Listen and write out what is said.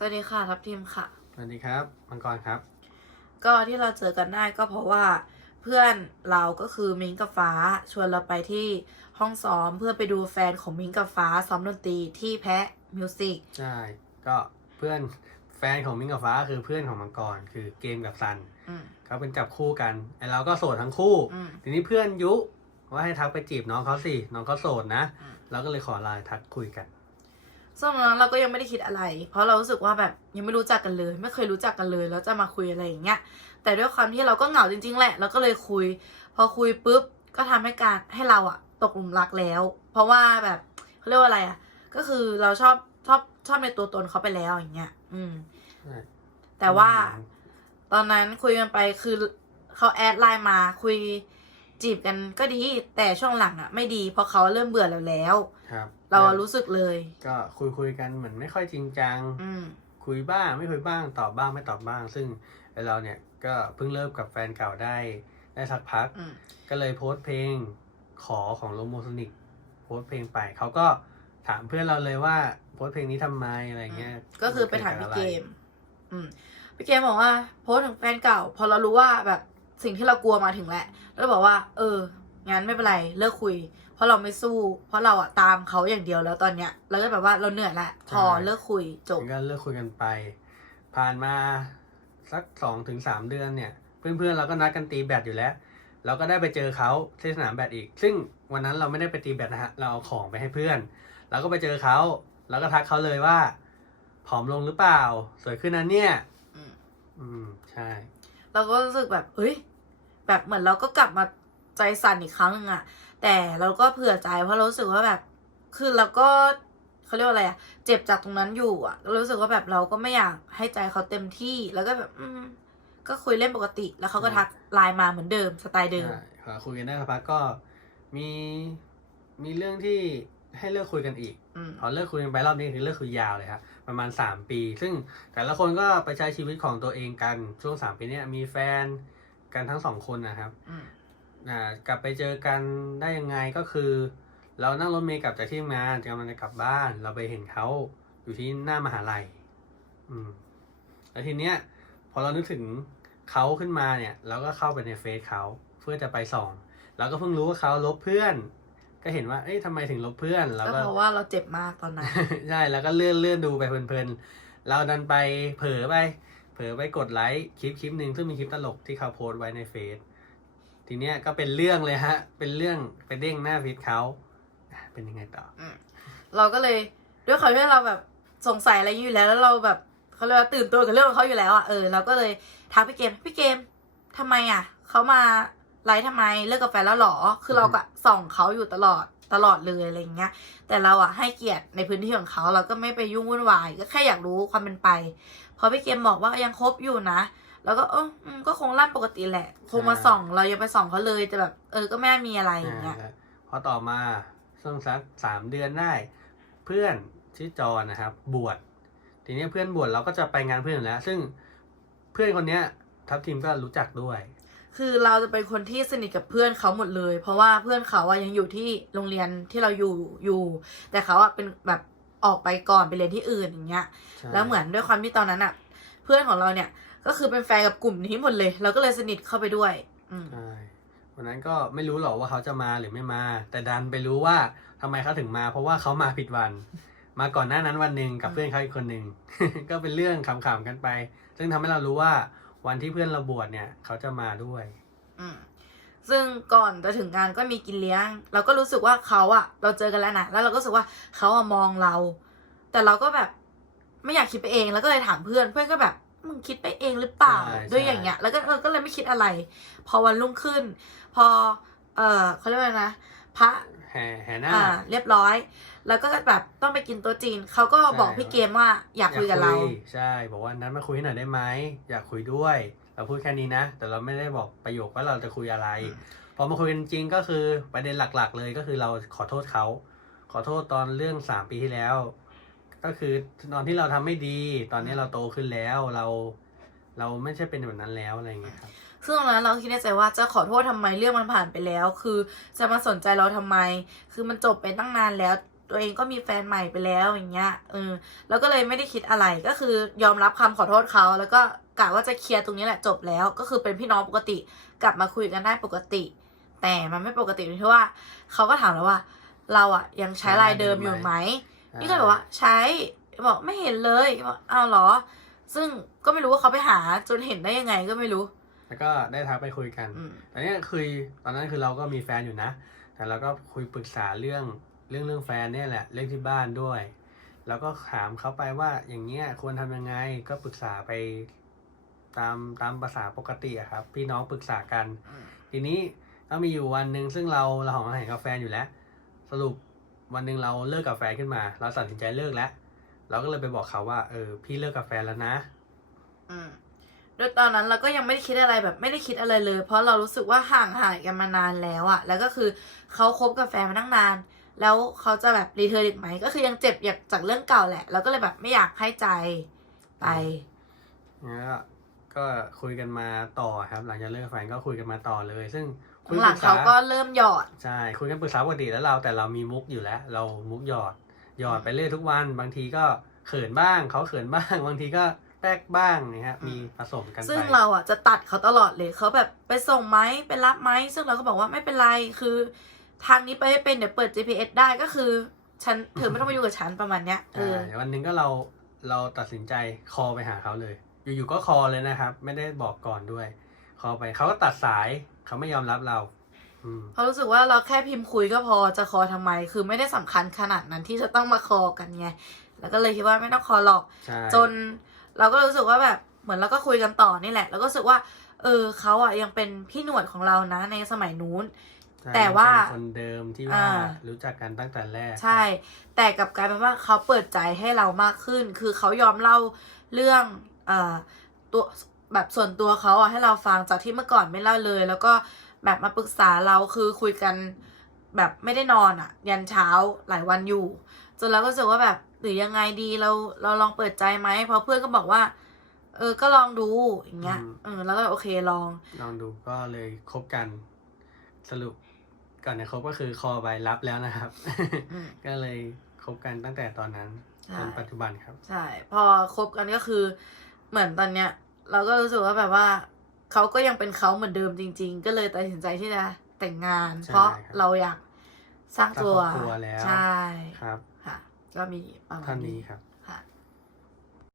สวัสดีค่ะทัพทีมค่ะ สวัสดีครับมังกรครับ ก็ที่เราเจอกันได้ก็เพราะว่าเพื่อนเราก็คือมิงกับฟ้าชวนเราไปที่ห้องซ้อมเพื่อไปดูแฟนของมิงกับฟ้าซ้อมดนตรีที่แพะมิวสิกใช่ ก็เพื่อนแฟนของมิงกับฟ้าคือเพื่อนของมังกรคือเกมกับซันอืม เขาเป็นจับคู่กันไอเราก็โสดทั้งคู่ อืม ทีนี้เพื่อนยุว่าให้ทักไปจีบน้องเขาสิน้องเขาโสดนะ อืม เราก็เลยขอไลน์ทักคุยกัน ซึ่งตอนนั้นเราก็ยังไม่ได้คิดอะไร เพราะเรารู้สึกว่าแบบยังไม่รู้จักกันเลย ไม่เคยรู้จักกันเลยแล้วจะมาคุยอะไรอย่างเงี้ย แต่ด้วยความที่เราก็เหงาจริง ๆ แหละเราก็เลยคุย พอคุยปุ๊บก็ทำให้การให้เราอะตกหลุมรักแล้ว เพราะว่าแบบเขาเรียกว่าอะไรอะก็คือเราชอบชอบชอบในตัวตนเขาไปแล้วอย่างเงี้ย อืม แต่ว่าตอนนั้นคุยกันไปคือเขาแอดไลน์มาคุย จีบกันก็ดีแต่ช่วงหลังอะไม่ดีเพราะเขาเริ่มเบื่อเราแล้ว ครับเรารู้สึกเลย ก็คุยคุยกันเหมือนไม่ค่อยจริงจัง อืม คุยบ้างไม่คุยบ้างตอบบ้างไม่ตอบบ้าง ซึ่งไอเราเนี่ยก็เพิ่งเลิกกับแฟนเก่าได้ได้สักพัก อืม ก็เลยโพสต์เพลงขอของโลโมโซนิกโพสต์เพลงไปเขาก็ถามเพื่อนเราเลยว่าโพสต์เพลงนี้ทำไมอะไรเงี้ยก็คือไปถามพี่เกมอะไรอืม พี่เกมบอกว่า โพสต์ถึงแฟนเก่า พอเรารู้ว่าแบบ สิ่งที่เรากลัวมาถึงแหละแล้วบอกว่า เอองั้นไม่เป็นไรเลิกคุย เพราะเราไม่สู้ เพราะเราอะตามเขาอย่างเดียวแล้วตอนเนี้ยเราก็แบบว่าเราเหนื่อยละพอเลิกคุยจบงั้นก็เลิกคุยกันไป ผ่านมาสักสองถึงสามเดือนเนี่ย เพื่อนๆเราก็นัดกันตีแบดอยู่แล้ว เราก็ได้ไปเจอเขาที่สนามแบดอีก ซึ่งวันนั้นเราไม่ได้ไปตีแบดนะฮะเราเอาของไปให้เพื่อนเราก็ไปเจอเขาแล้วก็ทักเขาเลยว่าผอมลงหรือเปล่า สวยขึ้นนะเนี่ย อืมอืมใช่ เราก็รู้สึกแบบเฮ้ยแบบเหมือนเราก็กลับมาใจสั่นอีกครั้งนึงอะแต่เราก็เผื่อใจเพราะเรารู้สึกว่าแบบ คือเราก็เขาเรียกว่าอะไรอะเจ็บจากตรงนั้นอยู่อะเรารู้สึกว่าแบบเราก็ไม่อยากให้ใจเขาเต็มที่แล้วก็แบบ อืม ก็คุยเล่นปกติ แล้วเขาก็ทักไลน์มาเหมือนเดิมสไตล์เดิมใช่พอคุยกันได้สักพักก็มีมีเรื่องที่ ให้เลิกคุยกันอีก อืมพอเลิกคุยกันไปรอบนี้คือเลิกคุยยาวเลยครับประมาณ 3 ปี ซึ่งแต่ละคนก็ไปใช้ชีวิตของตัวเองกันช่วง 3 ปีเนี้ยมีแฟนกันทั้งสองคนนะครับอืมอ่ากลับไปเจอกันได้ยังไงก็คือ เรานั่งรถเมล์กลับจากที่ทำงานกำลังจะกลับบ้าน เราไปเห็นเขาอยู่ที่หน้ามหาลัย อืมแล้วทีเนี้ย พอเรานึกถึงเขาขึ้นมาเนี่ย เราก็เข้าไปในเฟซเขาเพื่อจะไปส่อง เราก็เพิ่งรู้ว่าเขาลบเพื่อน ก็เห็นว่าเอ๊ะทำไมถึงลบเพื่อนเราก็ก็เพราะว่าเราเจ็บมากตอนนั้น ใช่แล้วก็เลื่อนเลื่อนดูไปเพลินๆเราดันไปเผลอไป เผลอไปกดไลค์คลิปคลิปหนึ่งซึ่งมีคลิปตลกที่เขาโพสต์ไว้ในเฟซทีเนี้ยก็เป็นเรื่องเลยฮะ เป็นเรื่องไปเด้งหน้าฟีดเขาอะเป็นยังไงต่อ เราก็เลยด้วยความที่เราแบบสงสัยอะไรอยู่แล้วแล้วเราแบบเขาเรียกว่าตื่นตัวกับเรื่องของเขาอยู่แล้วอะเออเราก็เลยทักพี่เกมพี่เกมทำไมอะเขามา ไลฟ์ทำไมเลิกกับแฟนแล้วหรอ คือเราก็ส่องเขาอยู่ตลอดตลอดเลยอะไรอย่างเงี้ย แต่เราอะให้เกียรติในพื้นที่ของเขาเราก็ไม่ไปยุ่งวุ่นวาย ก็แค่อยากรู้ความเป็นไป พอพี่เกมบอกว่ายังคบอยู่นะ แล้วก็เอออืมก็คงลั่นปกติแหละ คงมาส่องเรายังไปส่องเขาเลยแต่แบบ เออก็แม่มีอะไรอย่างเงี้ยอ่าพอต่อมาช่วงสักสามเดือนได้ เพื่อนชื่อจอนะครับ บวช ทีเนี้ยเพื่อนบวชเราก็จะไปงานเพื่อนอยู่แล้ว ซึ่งเพื่อนคนเนี้ยทัพทีมก็รู้จักด้วย คือเราจะเป็นคนที่สนิทกับเพื่อนเขาหมดเลย เพราะว่าเพื่อนเขาอะยังอยู่ที่โรงเรียนที่เราอยู่อยู่ แต่เขาอะเป็นแบบออกไปก่อนไปเรียนที่อื่นอย่างเงี้ย ใช่แล้วเหมือนด้วยความที่ตอนนั้นอะเพื่อนของเราเนี่ยก็คือเป็นแฟนกับกลุ่มนี้หมดเลย เราก็เลยสนิทเข้าไปด้วย อืม ใช่วันนั้นก็ไม่รู้หรอกว่าเขาจะมาหรือไม่มา แต่ดันไปรู้ว่าทำไมเขาถึงมา เพราะว่าเขามาผิดวัน มาก่อนหน้านั้นวันหนึ่งกับเพื่อนเขาอีกคนหนึ่ง ก็เป็นเรื่องขำๆกันไป ซึ่งทำให้เรารู้ว่า วันที่เพื่อนเราบวชเนี่ย เขาจะมาด้วย อืมซึ่งก่อนจะถึงงานก็มีกินเลี้ยง เราก็รู้สึกว่าเขาอะเราเจอกันแล้วนะแล้วเราก็รู้สึกว่าเขาอะมองเรา แต่เราก็แบบไม่อยากคิดไปเองแล้วก็เลยถามเพื่อนเพื่อนก็แบบมึงคิดไปเองหรือเปล่าใช่ด้วยใช่ อย่างเงี้ย แล้วก็เออก็เลยไม่คิดอะไร พอวันรุ่งขึ้น พอ เออเขาเรียกว่าไงนะ พระแห่แห่หน้าอ่า เรียบร้อย แล้วก็แบบต้องไปกินโต๊ะจีนเขาก็ใช่บอกพี่เกมว่าอยากคุยกับเรา ใช่ บอกว่านั้นมาคุยให้หน่อยได้ไหมอยากคุยด้วย เราพูดแค่นี้นะ แต่เราไม่ได้บอกประโยคว่าเราจะคุยอะไรอืมพอมาคุยกันจริงก็คือประเด็นหลักๆ เลยก็คือเราขอโทษเขา ขอโทษตอนเรื่องสามปีที่แล้ว ก็คือตอนที่เราทำไม่ดี ตอนนี้เราโตขึ้นแล้วเรา เราไม่ใช่เป็นแบบนั้นแล้วอะไรอย่างเงี้ยครับ ซึ่งตอนนั้นเราคิดในใจว่าจะขอโทษทำไมเรื่องมันผ่านไปแล้ว คือจะมาสนใจเราทำไม คือมันจบไปตั้งนานแล้ว ตัวเองก็มีแฟนใหม่ไปแล้วอย่างเงี้ยเออแล้วก็เลยไม่ได้คิดอะไรก็คือยอมรับคำขอโทษเขาแล้วก็กะว่าจะเคลียร์ตรงนี้แหละจบแล้ว ก็คือเป็นพี่น้องปกติ กลับมาคุยกันได้ปกติ แต่มันไม่ปกติตรงที่ว่าเขาก็ถามแล้วว่า เราอะยังใช้ไลน์เดิมอยู่ไหมนี่ก็เลยบอกว่าใช้บอกไม่เห็นเลยบอกอ้าวเหรอ ซึ่งก็ไม่รู้ว่าเขาไปหาจนเห็นได้ยังไงก็ไม่รู้ แล้วก็ได้ทักไปคุยกันอืมแต่เนี้ยคุยตอนนั้นคือเราก็มีแฟนอยู่นะ แต่เราก็คุยปรึกษาเรื่องเรื่องเรื่องแฟนเนี่ยแหละ เรื่องที่บ้านด้วย แล้วก็ถามเขาไปว่าอย่างเงี้ยควรทำยังไงก็ปรึกษาไปตามตามภาษาปกติอะครับ พี่น้องปรึกษากัน ทีนี้ก็มีอยู่วันหนึ่งซึ่งเราเราของเราเห็นกับแฟนอยู่แล้ว สรุปวันหนึ่งเราเลิกกับแฟนขึ้นมา เราตัดสินใจเลิกแล้ว เราก็เลยไปบอกเขาว่า เออ พี่เลิกกับแฟนแล้วนะอืม โดยตอนนั้นเราก็ยังไม่ได้คิดอะไรแบบไม่ได้คิดอะไรเลย เพราะเรารู้สึกว่าห่างหายกันมานานแล้วอะแล้วก็คือเขาคบกับแฟนมาตั้งนาน แล้วเขาจะแบบรีเทิร์นอีกไหมก็คือยังเจ็บอยากจากเรื่องเก่าแหละเราก็เลยแบบไม่อยากให้ใจไปแล้วก็ก็คุยกันมาต่อครับ หลังจากเลิกกับแฟนก็คุยกันมาต่อเลย ซึ่งคุยหลังปรึษเขาก็เริ่มหยอดใช่คุยกันปรึกษาปกติแล้วเราแต่เรามีมุกอยู่แล้ว เรามุกหยอดหยอดไปเรื่อยทุกวัน บางทีก็เขินบ้างเขาเขินบ้าง บางทีก็ แป๊กบ้างนะฮะมีผสมกันไปซึ่งเราอะจะตัดเขาตลอดเลยเขาแบบไปส่งไหมไปรับไหมซึ่งเราก็บอกว่าไม่เป็นไรคือ ทางนี้ไปไม่เป็นเดี๋ยวเปิด GPS ได้ก็คือฉันเธอไม่ต้องมายุ่งกับฉันประมาณเนี้ยเอใช่อวันหนึ่งก็เราเราตัดสินใจคอไปหาเขาเลย อยู่ๆก็คอเลยนะครับ ไม่ได้บอกก่อนด้วย คอไปเขาก็ตัดสายเขาไม่ยอมรับเราอืมเพราะรู้สึกว่าเราแค่พิมพ์คุยก็พอจะคอทำไม คือไม่ได้สำคัญขนาดนั้นที่จะต้องมาคอกันไงแล้วก็เลยคิดว่าไม่ต้องคอหรอกใช่จน เราก็รู้สึกว่าแบบเหมือนเราก็คุยกันต่อนี่แหละ แล้วก็รู้สึกว่า เออเขาอะยังเป็นพี่หนวดของเรานะในสมัยนู้นใช่แต่ว่าเป็นคนเดิมที่ว่าอ่า รู้จักกันตั้งแต่แรกใช่ แต่กลับกลายเป็นว่าเขาเปิดใจให้เรามากขึ้น คือเขายอมเล่าเรื่องเอ่อตัวแบบส่วนตัวเขาอะให้เราฟังจากที่เมื่อก่อนไม่เล่าเลย แล้วก็แบบมาปรึกษาเราคือคุยกันแบบไม่ได้นอนอะยันเช้าหลายวันอยู่ จนเราก็รู้สึกว่าแบบ หรือยังไงดีเราเราลองเปิดใจไหมเพราะเพื่อนก็บอกว่า เออก็ลองดูอย่างเงี้ยเออ แล้วก็โอเคลอง ลองดูก็เลยคบกัน สรุปก่อนจะคบก็คือคอไปรับแล้วนะครับ อืม ก็เลยคบกันตั้งแต่ตอนนั้นใช่ จนปัจจุบันครับ ใช่พอคบกันก็คือเหมือนตอนเนี้ย เราก็รู้สึกว่าแบบว่าเขาก็ยังเป็นเขาเหมือนเดิมจริง ๆ ก็เลยตัดสินใจที่จะแต่งงาน ใช่เพราะครับเราอยากสร้างตัวสร้างครอบครัวแล้ว ใช่ ครับค่ะ ก็มีประมาณท่านี้นี้ครับ